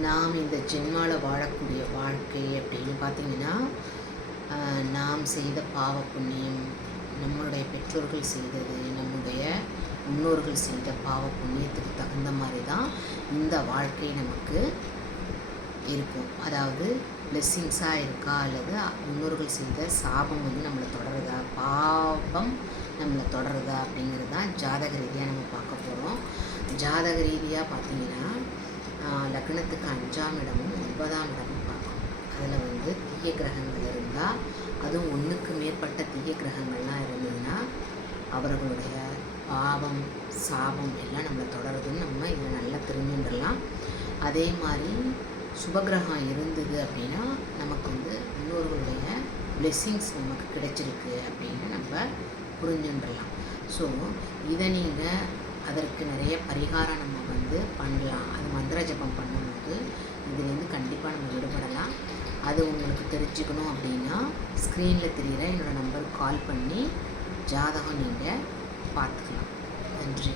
நாம் இந்த ஜென்மாவில் வாழக்கூடிய வாழ்க்கை அப்படின்னு பார்த்திங்கன்னா, நாம் செய்த பாவ புண்ணியம், நம்மளுடைய பெற்றோர்கள் செய்தது, நம்முடைய முன்னோர்கள் செய்த பாவ புண்ணியத்துக்கு தகுந்த மாதிரி தான் இந்த வாழ்க்கை நமக்கு இருக்கும். அதாவது பிளெஸ்ஸிங்ஸாக இருக்கா அல்லது முன்னோர்கள் செய்த சாபம் நம்மளை தொடருதா, பாவம் நம்மளை தொடருதா அப்படிங்கிறது தான் ஜாதக ரீதியாக நம்ம பார்க்க போகிறோம். ஜாதக ரீதியாக பார்த்திங்கன்னா லக்னத்துக்கு 5ஆம் இடமும் 9ஆம் இடமும் பார்க்கணும். அதில் தீய கிரகங்கள் இருந்தால், அதுவும் ஒன்றுக்கு மேற்பட்ட தீய கிரகங்கள்லாம் இருந்ததுன்னா அவர்களுடைய பாவம் சாபம் எல்லாம் நம்மளை தொடருதுன்னு நம்ம இதில் நல்லா தெரிஞ்சுட்டுலாம். அதே மாதிரி சுபகிரகம் இருந்தது அப்படின்னா நமக்கு முன்னோர்களுடைய பிளெஸ்ஸிங்ஸ் நமக்கு கிடைச்சிருக்கு அப்படின்னு நம்ம புரிஞ்சுட்டுலாம். ஸோ இதை நீங்கள் அதற்கு நிறைய பரிகாரம் நம்ம பண்ணலாம். அது மந்திர ஜபம் பண்ணும்போது இதுலேருந்து கண்டிப்பாக நம்ம விடுபடலாம். அது உங்களுக்கு தெரிஞ்சுக்கணும் அப்படின்னா ஸ்க்ரீனில் தெரிகிற என்னோடய நம்பருக்கு கால் பண்ணி ஜாதகம் நீங்கள் பார்த்துக்கலாம். நன்றி.